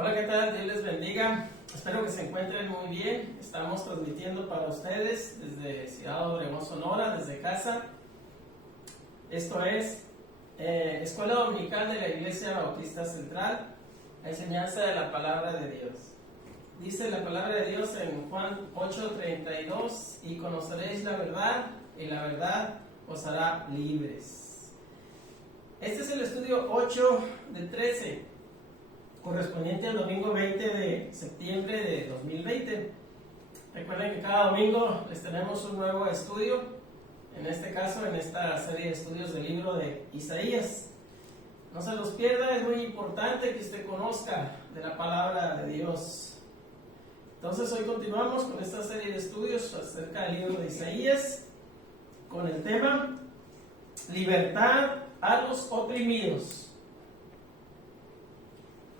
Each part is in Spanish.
Hola, ¿qué tal? Dios les bendiga. Espero que se encuentren muy bien. Estamos transmitiendo para ustedes desde Ciudad Obregón, Sonora, desde casa. Esto es Escuela Dominical de la Iglesia Bautista Central, la enseñanza de la Palabra de Dios. Dice la Palabra de Dios en Juan 8:32: y conoceréis la verdad, y la verdad os hará libres. Este es el estudio 8 de 13, correspondiente al domingo 20 de septiembre de 2020. Recuerden que cada domingo les tenemos un nuevo estudio, en este caso en esta serie de estudios del libro de Isaías. No se los pierda, es muy importante que usted conozca de la palabra de Dios. Entonces hoy continuamos con esta serie de estudios acerca del libro de Isaías, con el tema Libertad a los oprimidos.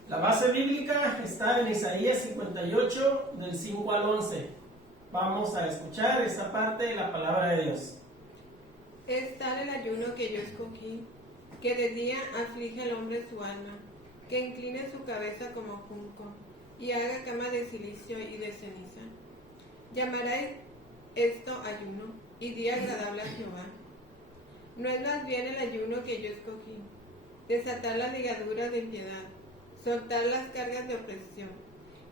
La base bíblica está en Isaías 58, del 5 al 11. Vamos a escuchar esta parte de la palabra de Dios. Es tal el ayuno que yo escogí, que de día aflige al hombre su alma, que incline su cabeza como junco, y haga cama de silicio y de ceniza. Llamaréis esto ayuno, y día agradable a Jehová. No es más bien el ayuno que yo escogí, desatar las ligaduras de impiedad, soltar las cargas de opresión,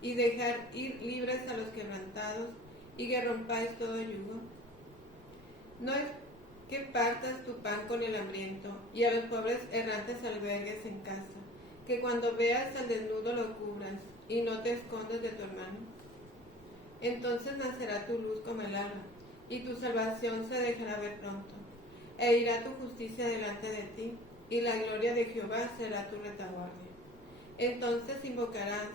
y dejar ir libres a los quebrantados, y que rompáis todo yugo. No es que partas tu pan con el hambriento, y a los pobres errantes albergues en casa, que cuando veas al desnudo lo cubras, y no te escondas de tu hermano. Entonces nacerá tu luz como el alba, y tu salvación se dejará ver pronto, e irá tu justicia delante de ti, y la gloria de Jehová será tu retaguardia. Entonces invocarás,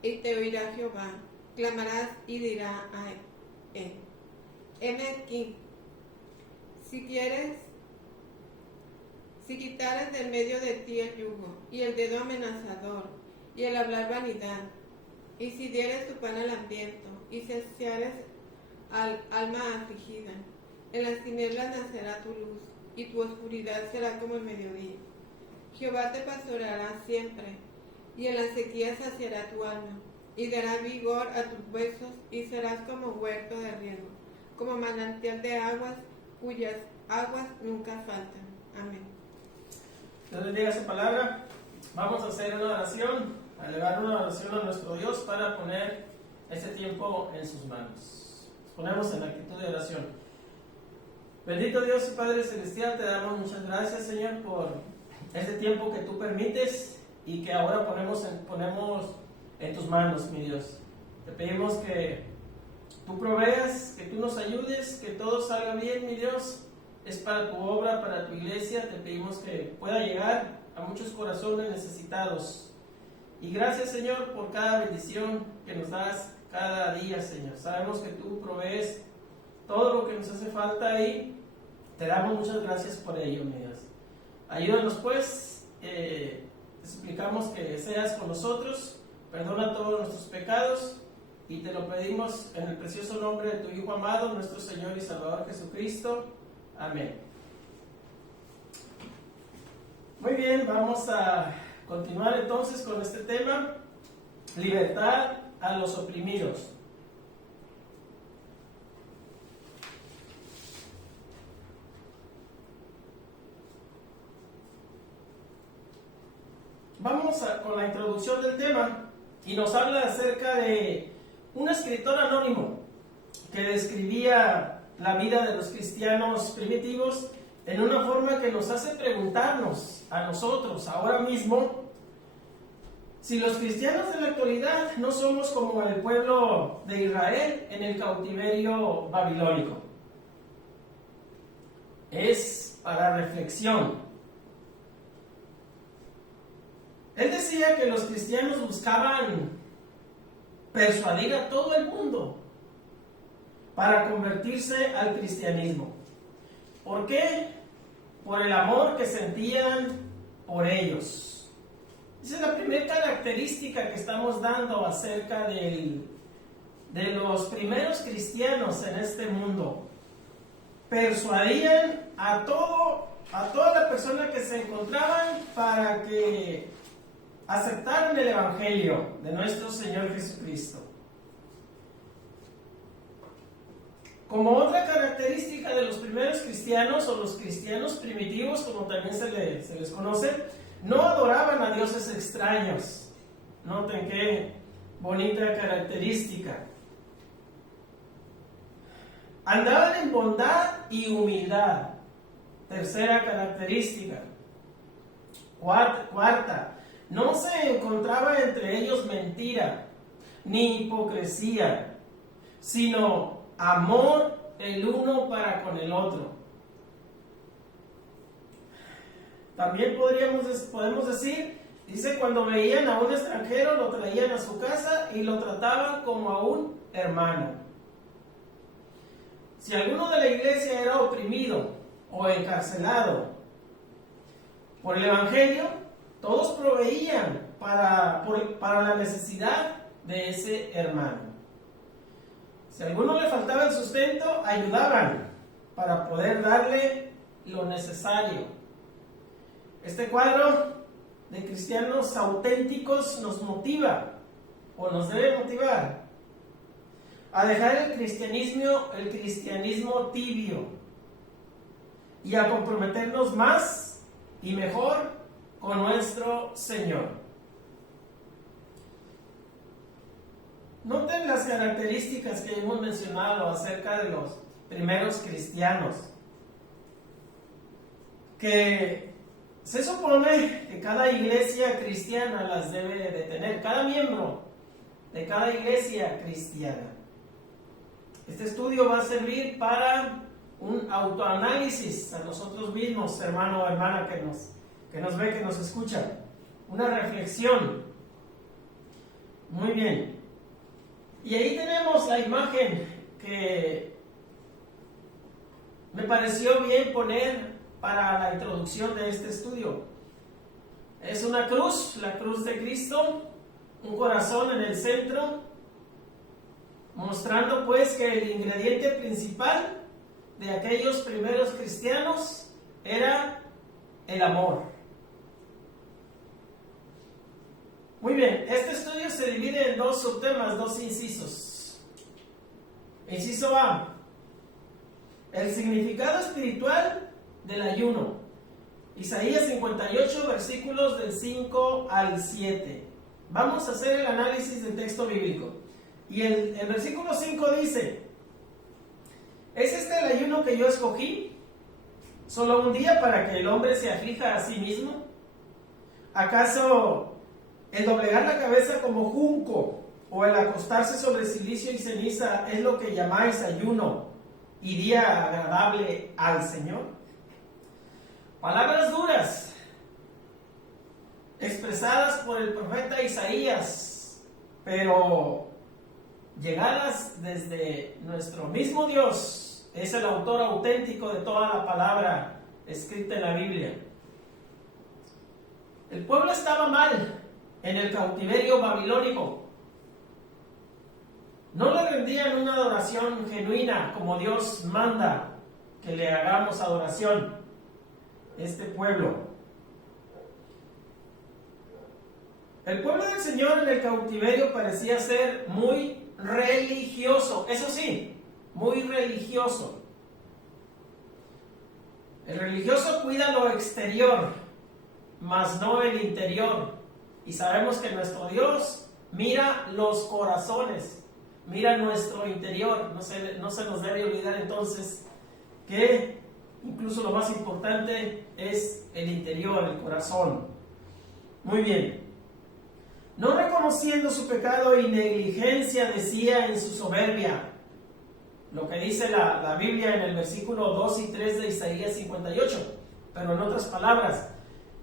y te oirá Jehová, clamarás y dirá a él: heme aquí. Si quitares del medio de ti el yugo, y el dedo amenazador, y el hablar vanidad, y si dieres tu pan al hambriento, y saciares al alma afligida, en las tinieblas nacerá tu luz, y tu oscuridad será como el mediodía. Jehová te pastoreará siempre, y en la sequía saciará tu alma, y dará vigor a tus huesos, y serás como huerto de riego, como manantial de aguas, cuyas aguas nunca faltan. Amén. Dios bendiga su palabra. Vamos a hacer una oración, a elevar una oración a nuestro Dios para poner este tiempo en sus manos. Nos ponemos en actitud de oración. Bendito Dios y Padre Celestial, te damos muchas gracias, Señor, por este tiempo que tú permites y que ahora ponemos en tus manos, mi Dios. Te pedimos que tú proveas, que tú nos ayudes, que todo salga bien, mi Dios. Es para tu obra, para tu iglesia. Te pedimos que pueda llegar a muchos corazones necesitados. Y gracias, Señor, por cada bendición que nos das cada día, Señor. Sabemos que tú provees todo lo que nos hace falta y te damos muchas gracias por ello, mi Dios. Ayúdanos, pues. Te suplicamos que seas con nosotros. Perdona todos nuestros pecados. Y te lo pedimos en el precioso nombre de tu Hijo amado, nuestro Señor y Salvador Jesucristo. Amén. Muy bien, vamos a continuar entonces con este tema: libertad a los oprimidos. Vamos con la introducción del tema, y nos habla acerca de un escritor anónimo que describía la vida de los cristianos primitivos en una forma que nos hace preguntarnos a nosotros ahora mismo si los cristianos de la actualidad no somos como el pueblo de Israel en el cautiverio babilónico. Es para reflexión. Él decía que los cristianos buscaban persuadir a todo el mundo para convertirse al cristianismo. ¿Por qué? Por el amor que sentían por ellos. Esa es la primera característica que estamos dando acerca de los primeros cristianos en este mundo. Persuadían a toda la persona que se encontraban para que aceptaron el Evangelio de nuestro Señor Jesucristo. Como otra característica de los primeros cristianos, o los cristianos primitivos, como también se les conoce, no adoraban a dioses extraños. Noten qué bonita característica. Andaban en bondad y humildad. Tercera característica. Cuarta, no se encontraba entre ellos mentira ni hipocresía, sino amor el uno para con el otro. También podemos decir, dice, cuando veían a un extranjero lo traían a su casa y lo trataban como a un hermano. Si alguno de la iglesia era oprimido o encarcelado por el Evangelio, todos proveían para la necesidad de ese hermano. Si a alguno le faltaba el sustento, ayudaban para poder darle lo necesario. Este cuadro de cristianos auténticos nos motiva, o nos debe motivar, a dejar el cristianismo tibio y a comprometernos más y mejor con nuestro Señor. Noten las características que hemos mencionado acerca de los primeros cristianos, que se supone que cada iglesia cristiana las debe de tener, cada miembro de cada iglesia cristiana. Este estudio va a servir para un autoanálisis a nosotros mismos, hermano o hermana que nos ve, que nos escucha. Una reflexión. Muy bien. Y ahí tenemos la imagen que me pareció bien poner para la introducción de este estudio. Es una cruz, la cruz de Cristo, un corazón en el centro, mostrando pues que el ingrediente principal de aquellos primeros cristianos era el amor. Muy bien, este estudio se divide en dos subtemas, dos incisos. Inciso A, el significado espiritual del ayuno. Isaías 58, versículos del 5 al 7. Vamos a hacer el análisis del texto bíblico. Y el versículo 5 dice: ¿es este el ayuno que yo escogí? ¿Solo un día para que el hombre se aflija a sí mismo? ¿Acaso el doblegar la cabeza como junco o el acostarse sobre silicio y ceniza es lo que llamáis ayuno y día agradable al Señor? Palabras duras expresadas por el profeta Isaías, pero llegadas desde nuestro mismo Dios. Es el autor auténtico de toda la palabra escrita en la Biblia. El pueblo estaba mal en el cautiverio babilónico. No le rendían una adoración genuina como Dios manda que le hagamos adoración a este pueblo. El pueblo del Señor en el cautiverio parecía ser muy religioso, eso sí, muy religioso. El religioso cuida lo exterior, mas no el interior. Y sabemos que nuestro Dios mira los corazones, mira nuestro interior. No se nos debe olvidar entonces que incluso lo más importante es el interior, el corazón. Muy bien. No reconociendo su pecado y negligencia, decía en su soberbia, lo que dice la Biblia en el versículo 2 y 3 de Isaías 58, pero en otras palabras,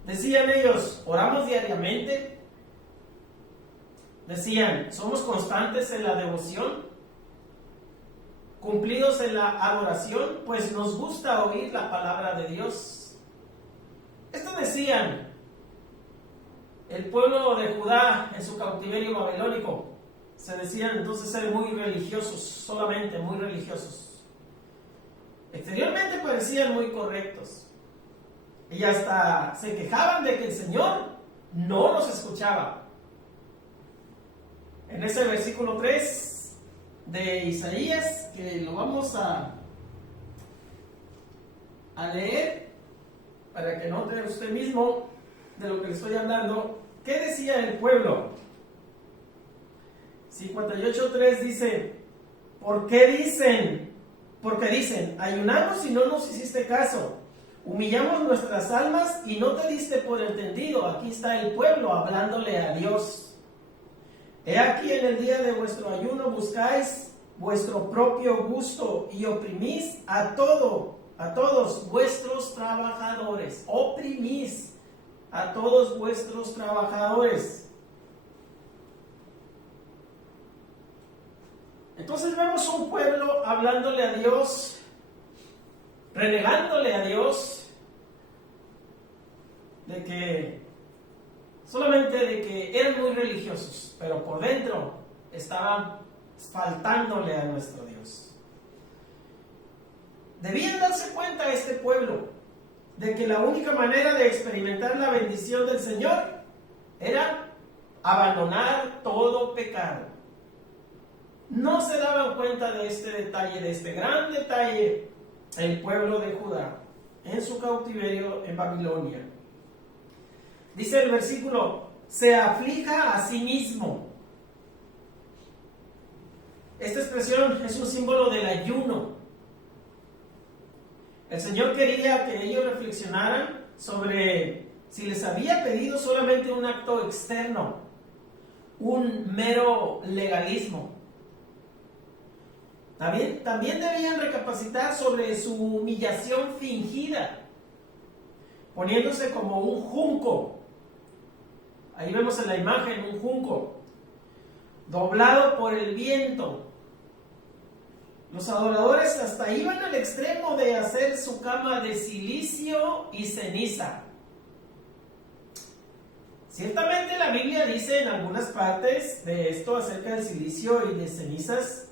decían ellos: ¿oramos diariamente? Decían: ¿somos constantes en la devoción? ¿Cumplidos en la adoración? Pues nos gusta oír la palabra de Dios. Esto decían el pueblo de Judá en su cautiverio babilónico. Se decían entonces ser muy religiosos, solamente muy religiosos. Exteriormente parecían muy correctos. Y hasta se quejaban de que el Señor no los escuchaba. En ese versículo 3 de Isaías, que lo vamos a leer para que note usted mismo de lo que le estoy hablando. ¿Qué decía el pueblo? 58:3 dice: ¿por qué dicen? Porque dicen, ayunamos y no nos hiciste caso, humillamos nuestras almas y no te diste por entendido. Aquí está el pueblo hablándole a Dios. He aquí, en el día de vuestro ayuno buscáis vuestro propio gusto y oprimís a todos vuestros trabajadores. Oprimís a todos vuestros trabajadores. Entonces vemos un pueblo hablándole a Dios, renegándole a Dios, solamente de que eran muy religiosos, pero por dentro estaban faltándole a nuestro Dios. Debían darse cuenta este pueblo de que la única manera de experimentar la bendición del Señor era abandonar todo pecado. No se daban cuenta de este detalle, de este gran detalle, el pueblo de Judá en su cautiverio en Babilonia. Dice el versículo: se aflija a sí mismo. Esta expresión es un símbolo del ayuno. El Señor quería que ellos reflexionaran sobre si les había pedido solamente un acto externo, un mero legalismo. También debían recapacitar sobre su humillación fingida, poniéndose como un junco. Ahí vemos en la imagen un junco, doblado por el viento. Los adoradores hasta iban al extremo de hacer su cama de silicio y ceniza. Ciertamente la Biblia dice en algunas partes de esto acerca del silicio y de cenizas,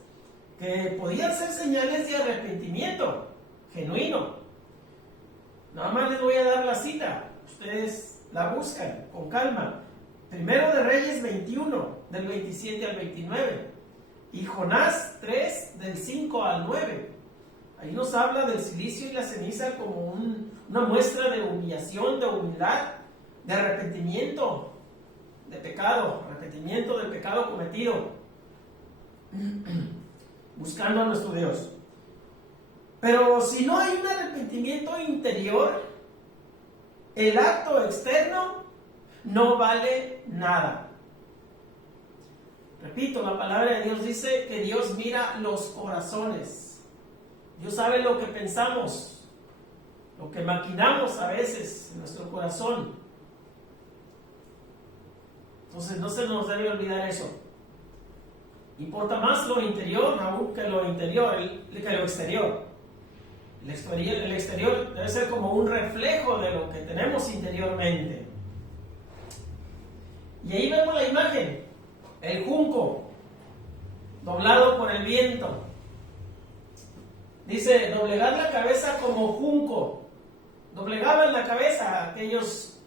que podían ser señales de arrepentimiento genuino. Nada más les voy a dar la cita, ustedes la buscan con calma. Primero de Reyes 21, del 27 al 29, y Jonás 3, del 5 al 9. Ahí nos habla del silicio y la ceniza como una muestra de humillación, de humildad, de arrepentimiento de pecado, arrepentimiento del pecado cometido, buscando a nuestro Dios. Pero si no hay un arrepentimiento interior, el acto externo no vale nada. Repito, la palabra de Dios dice que Dios mira los corazones. Dios sabe lo que pensamos, lo que maquinamos a veces en nuestro corazón. Entonces no se nos debe olvidar eso. Importa más lo interior aún que lo exterior. El exterior debe ser como un reflejo de lo que tenemos interiormente. Y ahí vemos la imagen, el junco, doblado por el viento. Dice, doblegar la cabeza como junco. Doblegaban la cabeza aquellos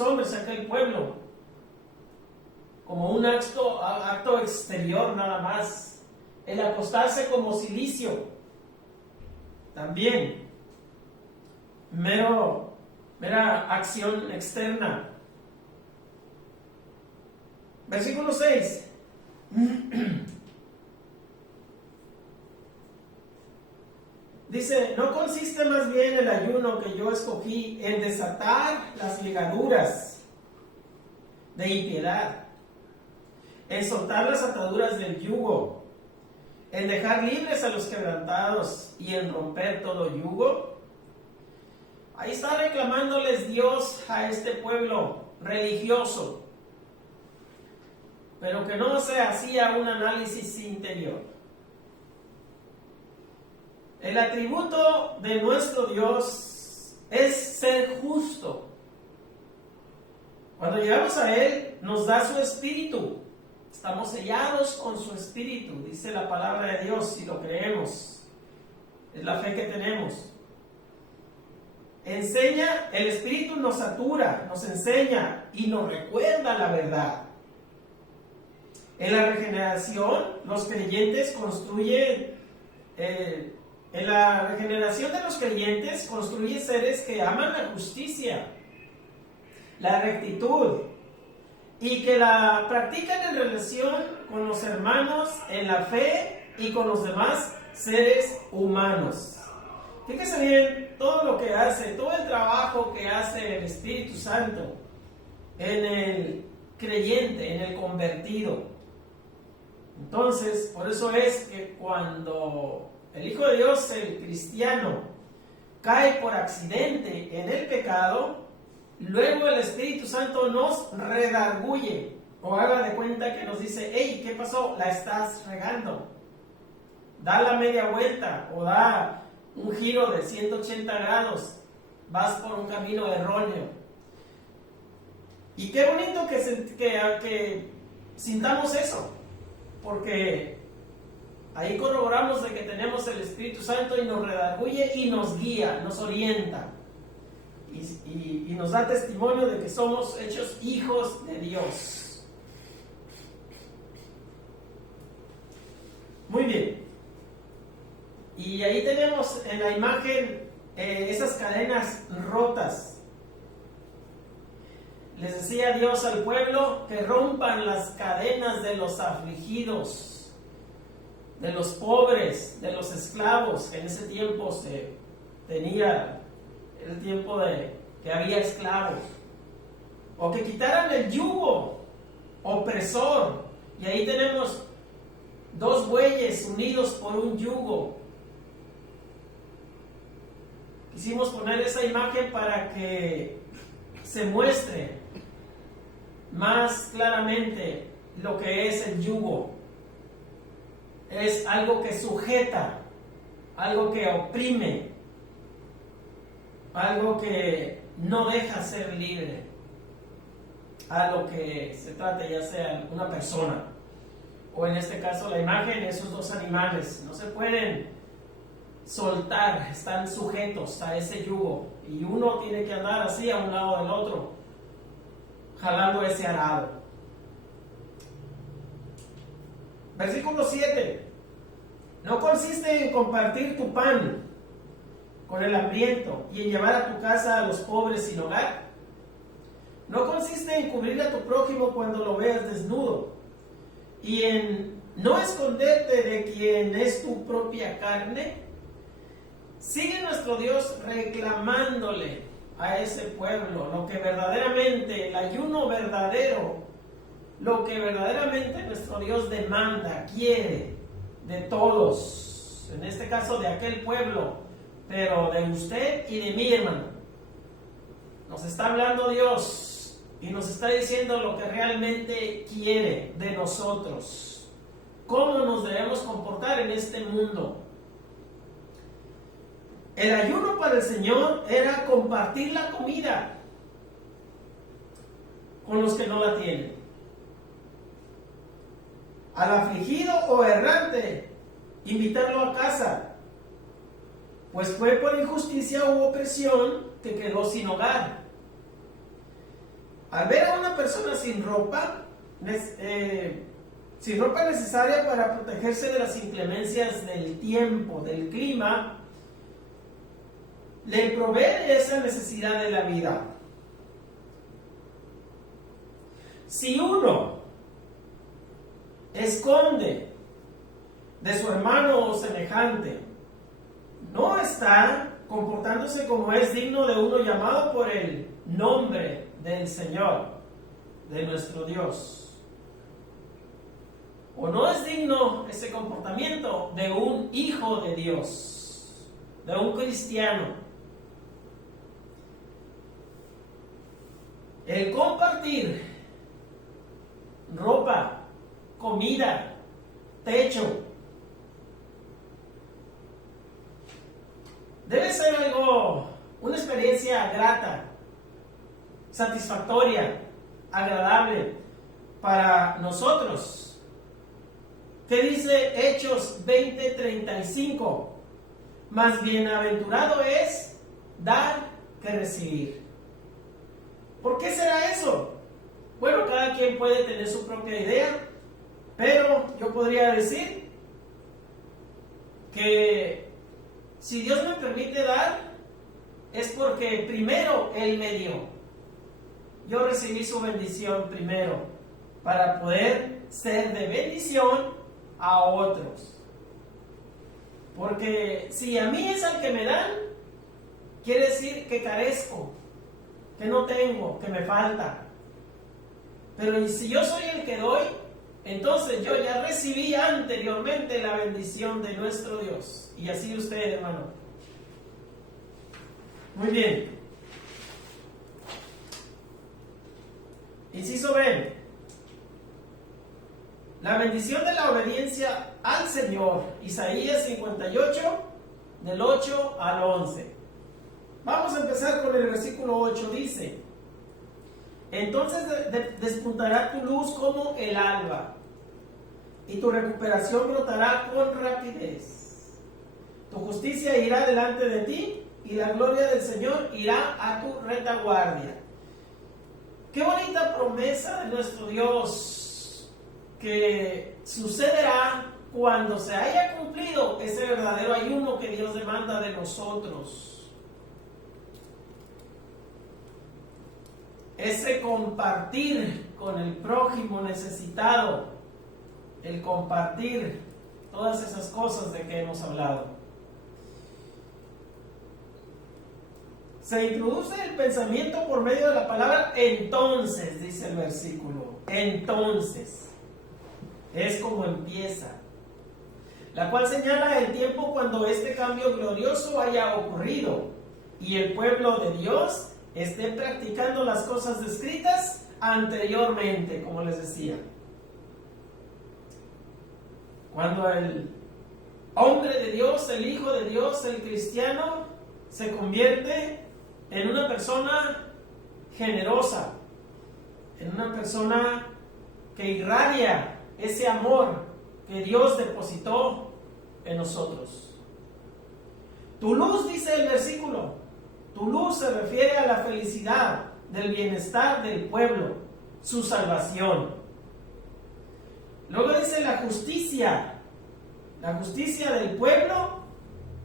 hombres, aquel pueblo, como un acto exterior nada más. El acostarse como silicio, también mera acción externa. Versículo 6. Dice, ¿no consiste más bien el ayuno que yo escogí en desatar las ligaduras de impiedad, en soltar las ataduras del yugo, en dejar libres a los quebrantados y en romper todo yugo? Ahí está reclamándoles Dios a este pueblo religioso, pero que no se hacía un análisis interior. El atributo de nuestro Dios es ser justo. Cuando llegamos a Él, nos da su espíritu. Estamos sellados con su espíritu, dice la palabra de Dios, si lo creemos. Es la fe que tenemos. El espíritu nos satura, nos enseña, y nos recuerda la verdad. En la regeneración, los creyentes construyen, en la regeneración de los creyentes construye seres que aman la justicia, la rectitud, y que la practican en relación con los hermanos en la fe y con los demás seres humanos. Fíjese bien todo lo que hace, todo el trabajo que hace el Espíritu Santo en el creyente, en el convertido. Entonces, por eso es que cuando el Hijo de Dios, el cristiano, cae por accidente en el pecado, luego el Espíritu Santo nos redarguye, o haga de cuenta que nos dice: hey, ¿qué pasó? La estás regando. Da la media vuelta, o da un giro de 180 grados, vas por un camino erróneo. Y qué bonito que sintamos eso, porque ahí corroboramos de que tenemos el Espíritu Santo y nos redarguye y nos guía, nos orienta. Y nos da testimonio de que somos hechos hijos de Dios. Muy bien. Y ahí tenemos en la imagen esas cadenas rotas. Les decía Dios al pueblo que rompan las cadenas de los afligidos, de los pobres, de los esclavos, que en ese tiempo se tenía el tiempo de que había esclavos, o que quitaran el yugo opresor. Y ahí tenemos dos bueyes unidos por un yugo. Quisimos poner esa imagen para que se muestre más claramente lo que es el yugo. Es algo que sujeta, algo que oprime, algo que no deja ser libre a lo que se trate, ya sea una persona o en este caso la imagen, esos dos animales no se pueden soltar, están sujetos a ese yugo y uno tiene que andar así a un lado del otro, jalando ese arado. Versículo 7. No consiste en compartir tu pan con el hambriento y en llevar a tu casa a los pobres sin hogar. No consiste en cubrir a tu prójimo cuando lo veas desnudo y en no esconderte de quien es tu propia carne. Sigue nuestro Dios reclamándole a ese pueblo lo que verdaderamente, el ayuno verdadero, lo que verdaderamente nuestro Dios demanda, quiere de todos, en este caso de aquel pueblo, pero de usted y de mí, hermano. Nos está hablando Dios y nos está diciendo lo que realmente quiere de nosotros, cómo nos debemos comportar en este mundo. El ayuno para el Señor era compartir la comida con los que no la tienen. Al afligido o errante, invitarlo a casa, pues fue por injusticia u opresión que quedó sin hogar. Al ver a una persona sin ropa necesaria para protegerse de las inclemencias del tiempo, del clima, le provee esa necesidad de la vida. Si uno esconde de su hermano o semejante, no está comportándose como es digno de uno llamado por el nombre del Señor, de nuestro Dios. O no es digno ese comportamiento de un hijo de Dios, de un cristiano. El compartir ropa, comida, techo, debe ser una experiencia grata, satisfactoria, agradable para nosotros. ¿Qué dice Hechos 20:35? Más bienaventurado es dar que recibir. ¿Por qué será eso? Bueno, cada quien puede tener su propia idea, pero yo podría decir que si Dios me permite dar, es porque primero Él me dio. Yo recibí su bendición primero para poder ser de bendición a otros. Porque si a mí es al que me dan, quiere decir que carezco, que no tengo, que me falta. Pero si yo soy el que doy, entonces yo ya recibí anteriormente la bendición de nuestro Dios. Y así usted, hermano. Muy bien. Inciso B. La bendición de la obediencia al Señor. Isaías 58, del 8 al 11. Vamos a empezar con el versículo 8. Dice: entonces despuntará tu luz como el alba, y tu recuperación brotará con rapidez. Tu justicia irá delante de ti, y la gloria del Señor irá a tu retaguardia. Qué bonita promesa de nuestro Dios, que sucederá cuando se haya cumplido ese verdadero ayuno que Dios demanda de nosotros. Ese compartir con el prójimo necesitado, el compartir todas esas cosas de que hemos hablado. Se introduce el pensamiento por medio de la palabra entonces, dice el versículo. Entonces, es como empieza, la cual señala el tiempo cuando este cambio glorioso haya ocurrido y el pueblo de Dios esté practicando las cosas descritas anteriormente, como les decía. Cuando el hombre de Dios, el hijo de Dios, el cristiano, se convierte en una persona generosa, en una persona que irradia ese amor que Dios depositó en nosotros. Tu luz, dice el versículo, tu luz se refiere a la felicidad, del bienestar del pueblo, su salvación. Luego dice la justicia del pueblo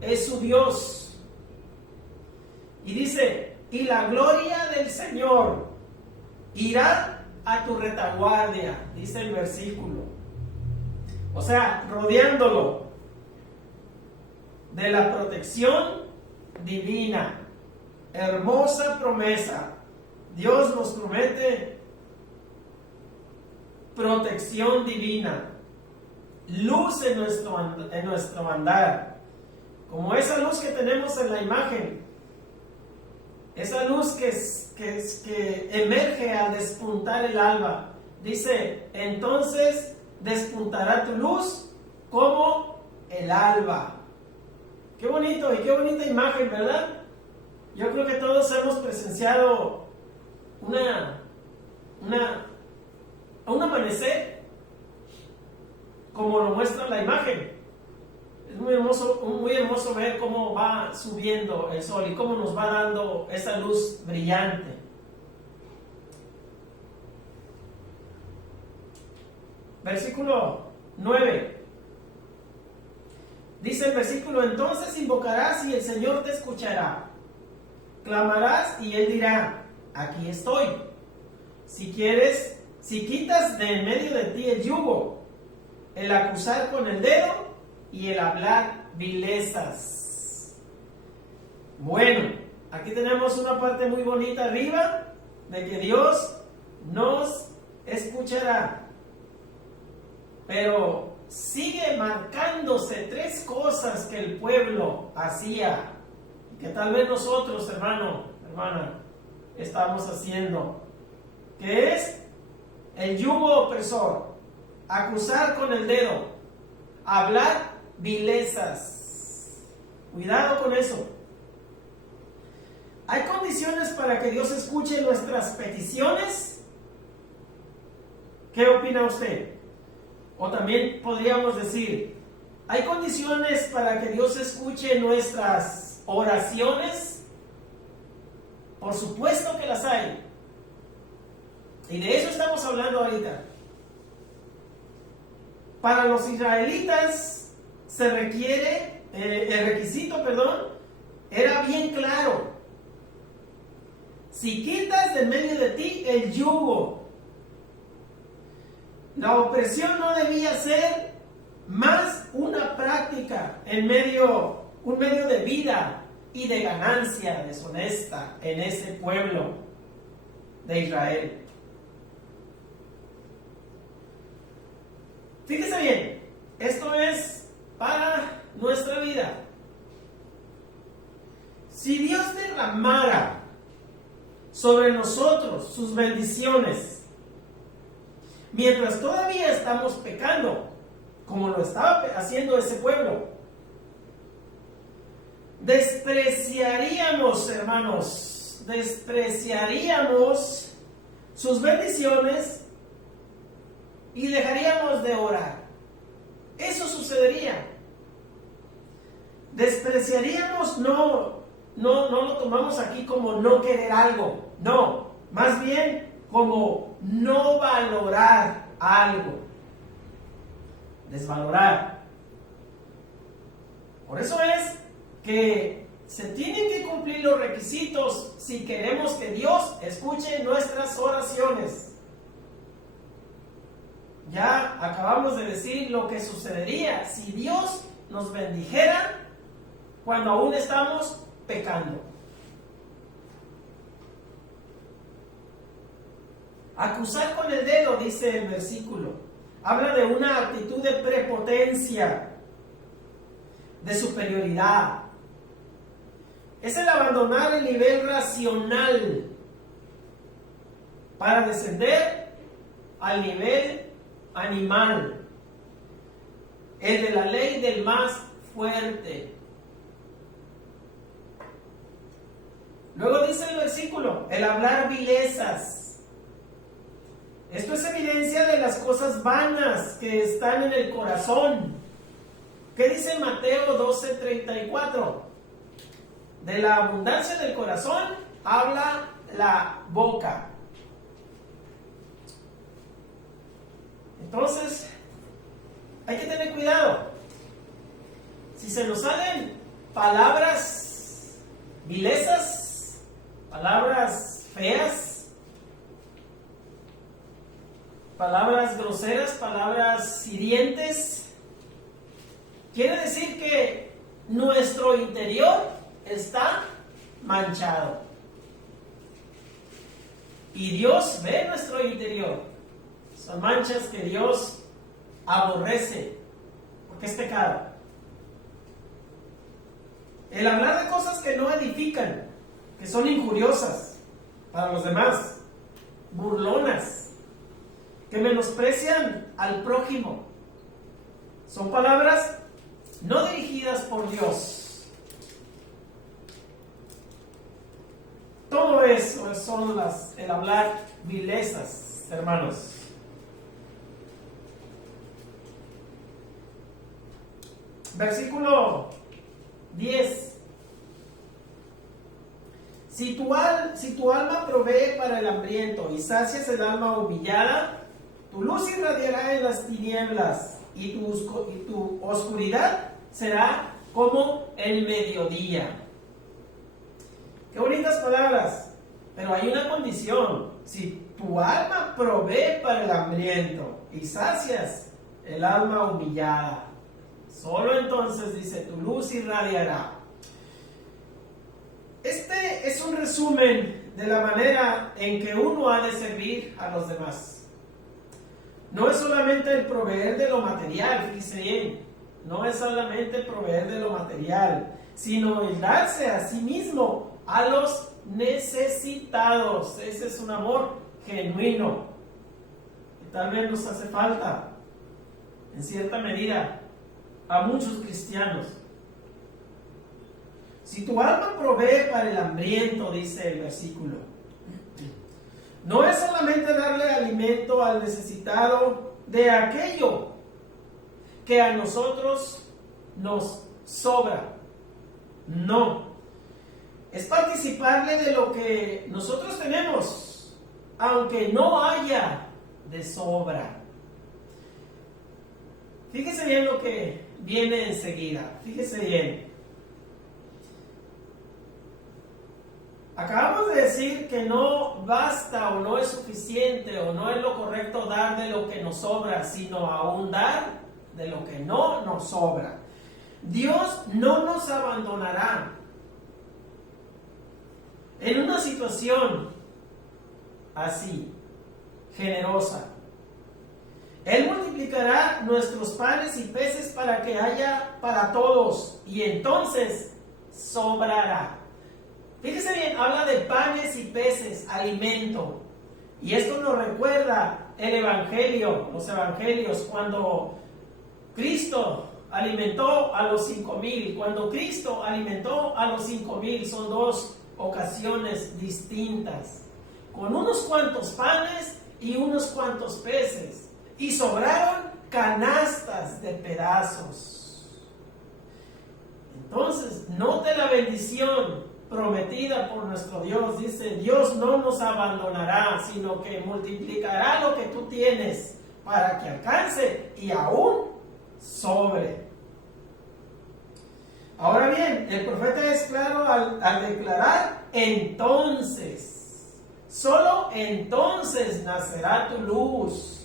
es su Dios. Y dice, y la gloria del Señor irá a tu retaguardia, dice el versículo. O sea, rodeándolo de la protección divina. Hermosa promesa. Dios nos promete protección divina, luz en nuestro andar, como esa luz que tenemos en la imagen, esa luz que emerge al despuntar el alba. Dice, entonces despuntará tu luz como el alba. Qué bonito y qué bonita imagen, ¿verdad? Yo creo que todos hemos presenciado un amanecer como lo muestra la imagen. Es muy hermoso ver cómo va subiendo el sol y cómo nos va dando esa luz brillante. Versículo 9. Dice el versículo, entonces invocarás y el Señor te escuchará. Clamarás y Él dirá, aquí estoy. Si quitas de en medio de ti el yugo, el acusar con el dedo y el hablar vilezas. Bueno, aquí tenemos una parte muy bonita arriba de que Dios nos escuchará. Pero sigue marcándose tres cosas que el pueblo hacía, que tal vez nosotros, hermano, hermana, estamos haciendo, que es el yugo opresor, acusar con el dedo, hablar vilezas. Cuidado con eso. ¿Hay condiciones para que Dios escuche nuestras peticiones? ¿Qué opina usted? O también podríamos decir, ¿hay condiciones para que Dios escuche nuestras oraciones? Por supuesto que las hay. Y de eso estamos hablando ahorita. Para los israelitas se requiere, el requisito, era bien claro. Si quitas de medio de ti el yugo, la opresión no debía ser más una práctica un medio de vida y de ganancia deshonesta en ese pueblo de Israel. Fíjese bien, esto es para nuestra vida. Si Dios derramara sobre nosotros sus bendiciones, mientras todavía estamos pecando, como lo estaba haciendo ese pueblo, despreciaríamos, hermanos, sus bendiciones y dejaríamos de orar. Eso sucedería. Despreciaríamos, no lo tomamos aquí como no querer algo, no, más bien como no valorar algo, desvalorar. Por eso es que se tienen que cumplir los requisitos si queremos que Dios escuche nuestras oraciones. Ya acabamos de decir lo que sucedería si Dios nos bendijera cuando aún estamos pecando. Acusar con el dedo, dice el versículo, habla de una actitud de prepotencia, de superioridad. Es el abandonar el nivel racional para descender al nivel animal, el de la ley del más fuerte. Luego dice el versículo, el hablar vilezas. Esto es evidencia de las cosas vanas que están en el corazón. ¿Qué dice Mateo 12:34? De la abundancia del corazón habla la boca. Entonces, hay que tener cuidado. Si se nos salen palabras vilezas, palabras feas, palabras groseras, palabras hirientes, quiere decir que nuestro interior está manchado. Y Dios ve nuestro interior. Son manchas que Dios aborrece, porque es pecado. El hablar de cosas que no edifican, que son injuriosas para los demás, burlonas, que menosprecian al prójimo, son palabras no dirigidas por Dios. Todo eso son el hablar vilezas, hermanos. Versículo 10. Si tu alma provee para el hambriento y sacias el alma humillada, tu luz irradiará en las tinieblas y tu oscuridad será como el mediodía. Qué bonitas palabras, pero hay una condición. Si tu alma provee para el hambriento y sacias el alma humillada, solo entonces, dice, tu luz irradiará. Este es un resumen de la manera en que uno ha de servir a los demás. No es solamente el proveer de lo material, fíjese bien, no es solamente el proveer de lo material, sino el darse a sí mismo a los necesitados. Ese es un amor genuino que tal vez nos hace falta, en cierta medida, a muchos cristianos. Si tu alma provee para el hambriento, dice el versículo, no es solamente darle alimento al necesitado de aquello que a nosotros nos sobra. No. Es participarle de lo que nosotros tenemos aunque no haya de sobra. Fíjese bien lo que viene enseguida. Fíjese bien. Acabamos de decir que no basta o no es suficiente o no es lo correcto dar de lo que nos sobra, sino aún dar de lo que no nos sobra. Dios no nos abandonará en una situación así, generosa. Él multiplicará nuestros panes y peces para que haya para todos, y entonces sobrará. Fíjese bien, habla de panes y peces, alimento. Y esto nos recuerda el Evangelio, los Evangelios, cuando Cristo alimentó a los 5,000. Cuando Cristo alimentó a los 5,000, son dos ocasiones distintas, con unos cuantos panes y unos cuantos peces. Y sobraron canastas de pedazos. Entonces, note la bendición prometida por nuestro Dios. Dice, Dios no nos abandonará, sino que multiplicará lo que tú tienes para que alcance y aún sobre. Ahora bien, el profeta es claro al declarar, entonces, solo entonces nacerá tu luz.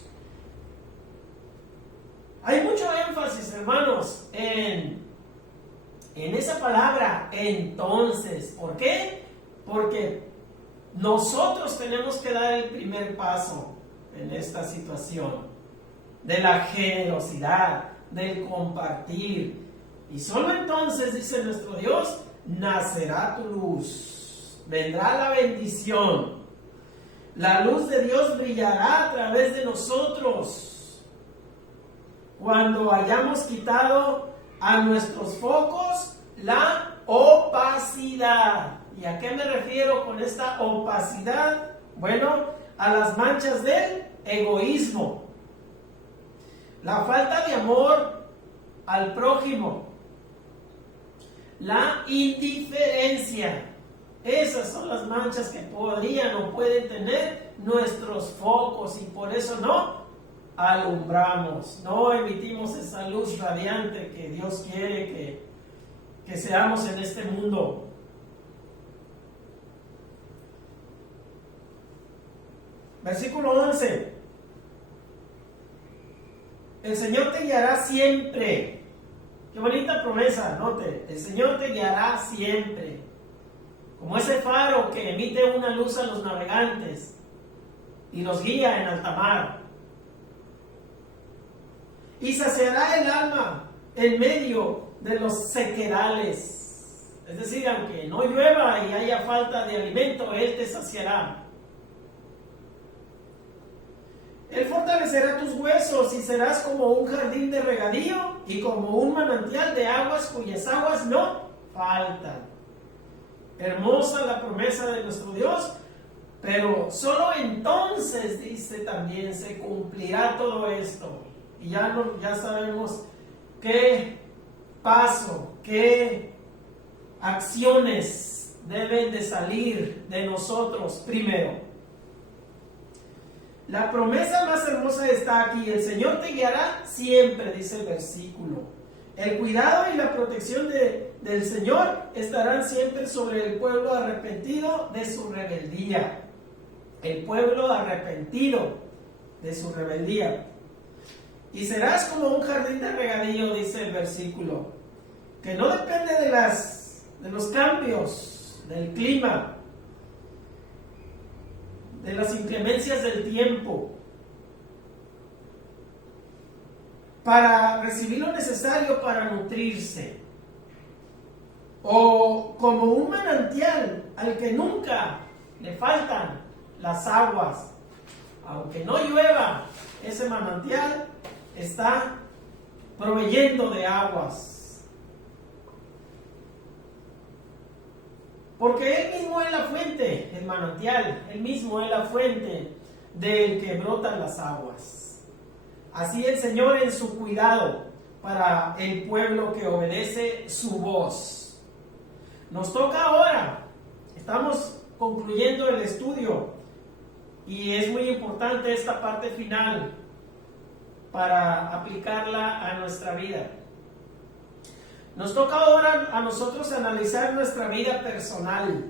Hay mucho énfasis, hermanos, en esa palabra, entonces. ¿Por qué? Porque nosotros tenemos que dar el primer paso en esta situación de la generosidad, del compartir. Y solo entonces, dice nuestro Dios, nacerá tu luz, vendrá la bendición. La luz de Dios brillará a través de nosotros. Cuando hayamos quitado a nuestros focos la opacidad. ¿Y a qué me refiero con esta opacidad? Bueno, a las manchas del egoísmo, la falta de amor al prójimo, la indiferencia. Esas son las manchas que podrían o pueden tener nuestros focos, y por eso no alumbramos, no emitimos esa luz radiante que Dios quiere que seamos en este mundo. Versículo 11. El Señor te guiará siempre. Qué bonita promesa, note. El Señor te guiará siempre. Como ese faro que emite una luz a los navegantes y los guía en alta mar. Y saciará el alma en medio de los sequedales. Es decir, aunque no llueva y haya falta de alimento, Él te saciará. Él fortalecerá tus huesos y serás como un jardín de regadío y como un manantial de aguas cuyas aguas no faltan. Hermosa la promesa de nuestro Dios, pero solo entonces, dice también, se cumplirá todo esto. Y ya sabemos qué paso, qué acciones deben de salir de nosotros primero. La promesa más hermosa está aquí. El Señor te guiará siempre, dice el versículo. El cuidado y la protección del Señor estarán siempre sobre el pueblo arrepentido de su rebeldía. El pueblo arrepentido de su rebeldía. Y serás como un jardín de regadío, dice el versículo, que no depende de los cambios del clima, de las inclemencias del tiempo, para recibir lo necesario para nutrirse, o como un manantial al que nunca le faltan las aguas. Aunque no llueva, ese manantial está proveyendo de aguas, porque Él mismo es la fuente, el manantial, Él mismo es la fuente del que brotan las aguas. Así el Señor en su cuidado para el pueblo que obedece su voz. Nos toca ahora, estamos concluyendo el estudio, y es muy importante esta parte final para aplicarla a nuestra vida. Nos toca ahora a nosotros analizar nuestra vida personal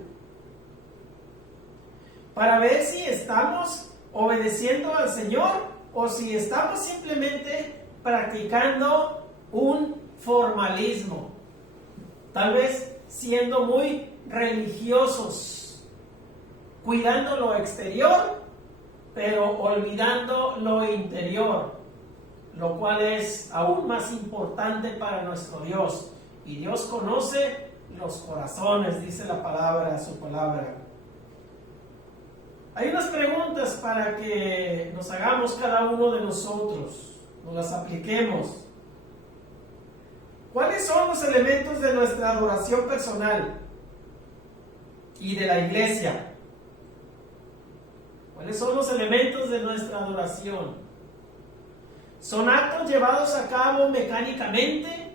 para ver si estamos obedeciendo al Señor o si estamos simplemente practicando un formalismo, tal vez siendo muy religiosos, cuidando lo exterior, pero olvidando lo interior, lo cual es aún más importante para nuestro Dios. Y Dios conoce los corazones, dice la palabra, su palabra. Hay unas preguntas para que nos hagamos cada uno de nosotros, nos las apliquemos. ¿Cuáles son los elementos de nuestra adoración personal y de la iglesia? ¿Cuáles son los elementos de nuestra adoración? ¿Son actos llevados a cabo mecánicamente?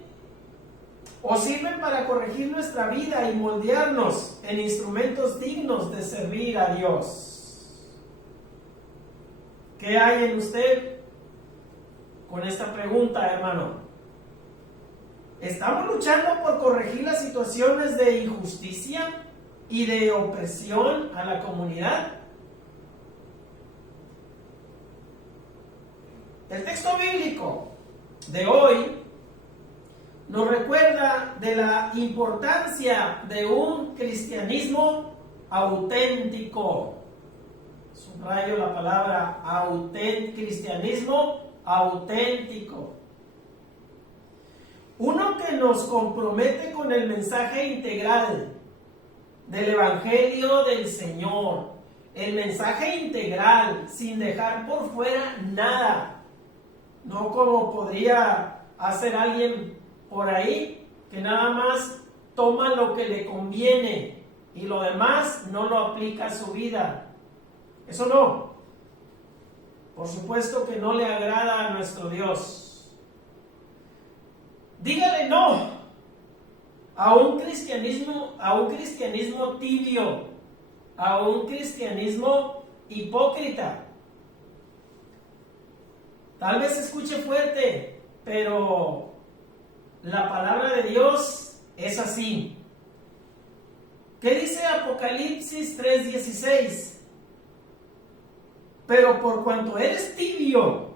¿O sirven para corregir nuestra vida y moldearnos en instrumentos dignos de servir a Dios? ¿Qué hay en usted con esta pregunta, hermano? ¿Estamos luchando por corregir las situaciones de injusticia y de opresión a la comunidad? El texto bíblico de hoy nos recuerda de la importancia de un cristianismo auténtico. Subrayo la palabra cristianismo auténtico. Uno que nos compromete con el mensaje integral del Evangelio del Señor. El mensaje integral, sin dejar por fuera nada. No como podría hacer alguien por ahí, que nada más toma lo que le conviene y lo demás no lo aplica a su vida. Eso no. Por supuesto que no le agrada a nuestro Dios. Dígale no a un cristianismo tibio, a un cristianismo hipócrita. Tal vez se escuche fuerte, pero la palabra de Dios es así. ¿Qué dice Apocalipsis 3:16? Pero por cuanto eres tibio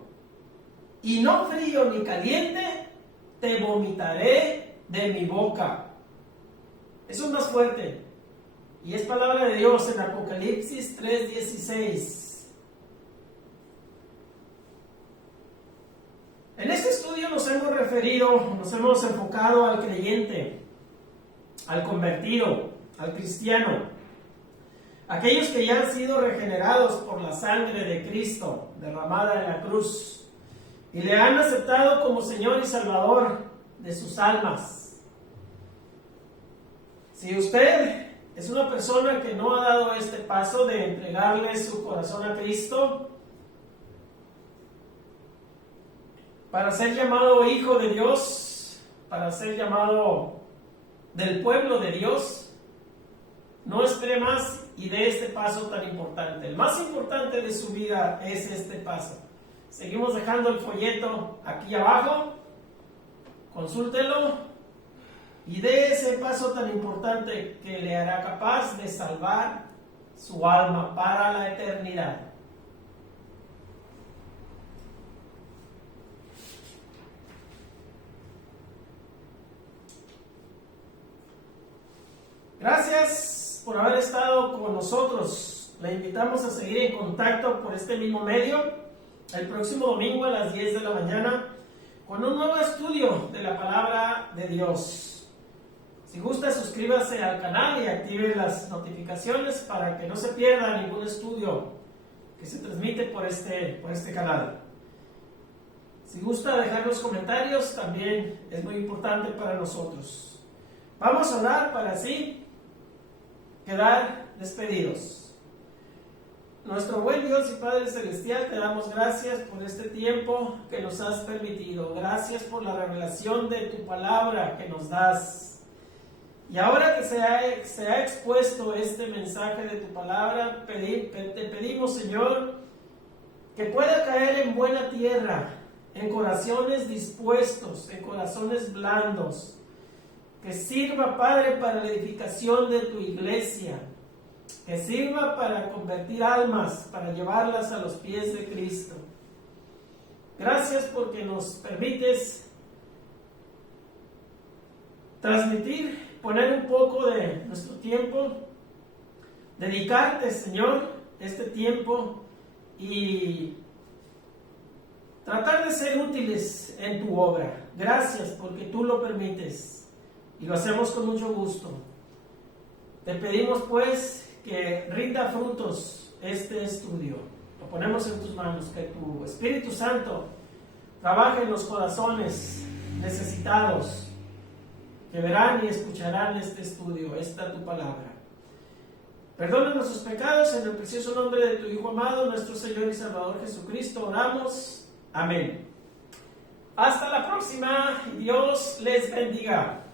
y no frío ni caliente, te vomitaré de mi boca. Eso es más fuerte. Y es palabra de Dios en Apocalipsis 3:16. En este estudio nos hemos enfocado al creyente, al convertido, al cristiano, aquellos que ya han sido regenerados por la sangre de Cristo derramada en la cruz y le han aceptado como Señor y Salvador de sus almas. Si usted es una persona que no ha dado este paso de entregarle su corazón a Cristo para ser llamado hijo de Dios, para ser llamado del pueblo de Dios, no espere más y dé este paso tan importante. El más importante de su vida es este paso. Seguimos dejando el folleto aquí abajo, consúltelo y dé ese paso tan importante que le hará capaz de salvar su alma para la eternidad. Gracias por haber estado con nosotros. Le invitamos a seguir en contacto por este mismo medio el próximo domingo a las 10 de la mañana con un nuevo estudio de la palabra de Dios. Si gusta, suscríbase al canal y active las notificaciones para que no se pierda ningún estudio que se transmite por este canal. Si gusta dejar los comentarios, también es muy importante para nosotros. Vamos a orar para así quedar despedidos. Nuestro buen Dios y Padre Celestial, te damos gracias por este tiempo que nos has permitido. Gracias por la revelación de tu palabra que nos das. Y ahora que se ha expuesto este mensaje de tu palabra, te pedimos, Señor, que pueda caer en buena tierra, en corazones dispuestos, en corazones blandos, que sirva, Padre, para la edificación de tu iglesia, que sirva para convertir almas, para llevarlas a los pies de Cristo. Gracias porque nos permites transmitir, poner un poco de nuestro tiempo, dedicarte, Señor, este tiempo y tratar de ser útiles en tu obra. Gracias porque tú lo permites y lo hacemos con mucho gusto. Te pedimos pues que rinda frutos este estudio. Lo ponemos en tus manos, que tu Espíritu Santo trabaje en los corazones necesitados que verán y escucharán este estudio, esta tu palabra. Perdona nuestros pecados en el precioso nombre de tu Hijo amado, nuestro Señor y Salvador Jesucristo, oramos. Amén. Hasta la próxima y Dios les bendiga.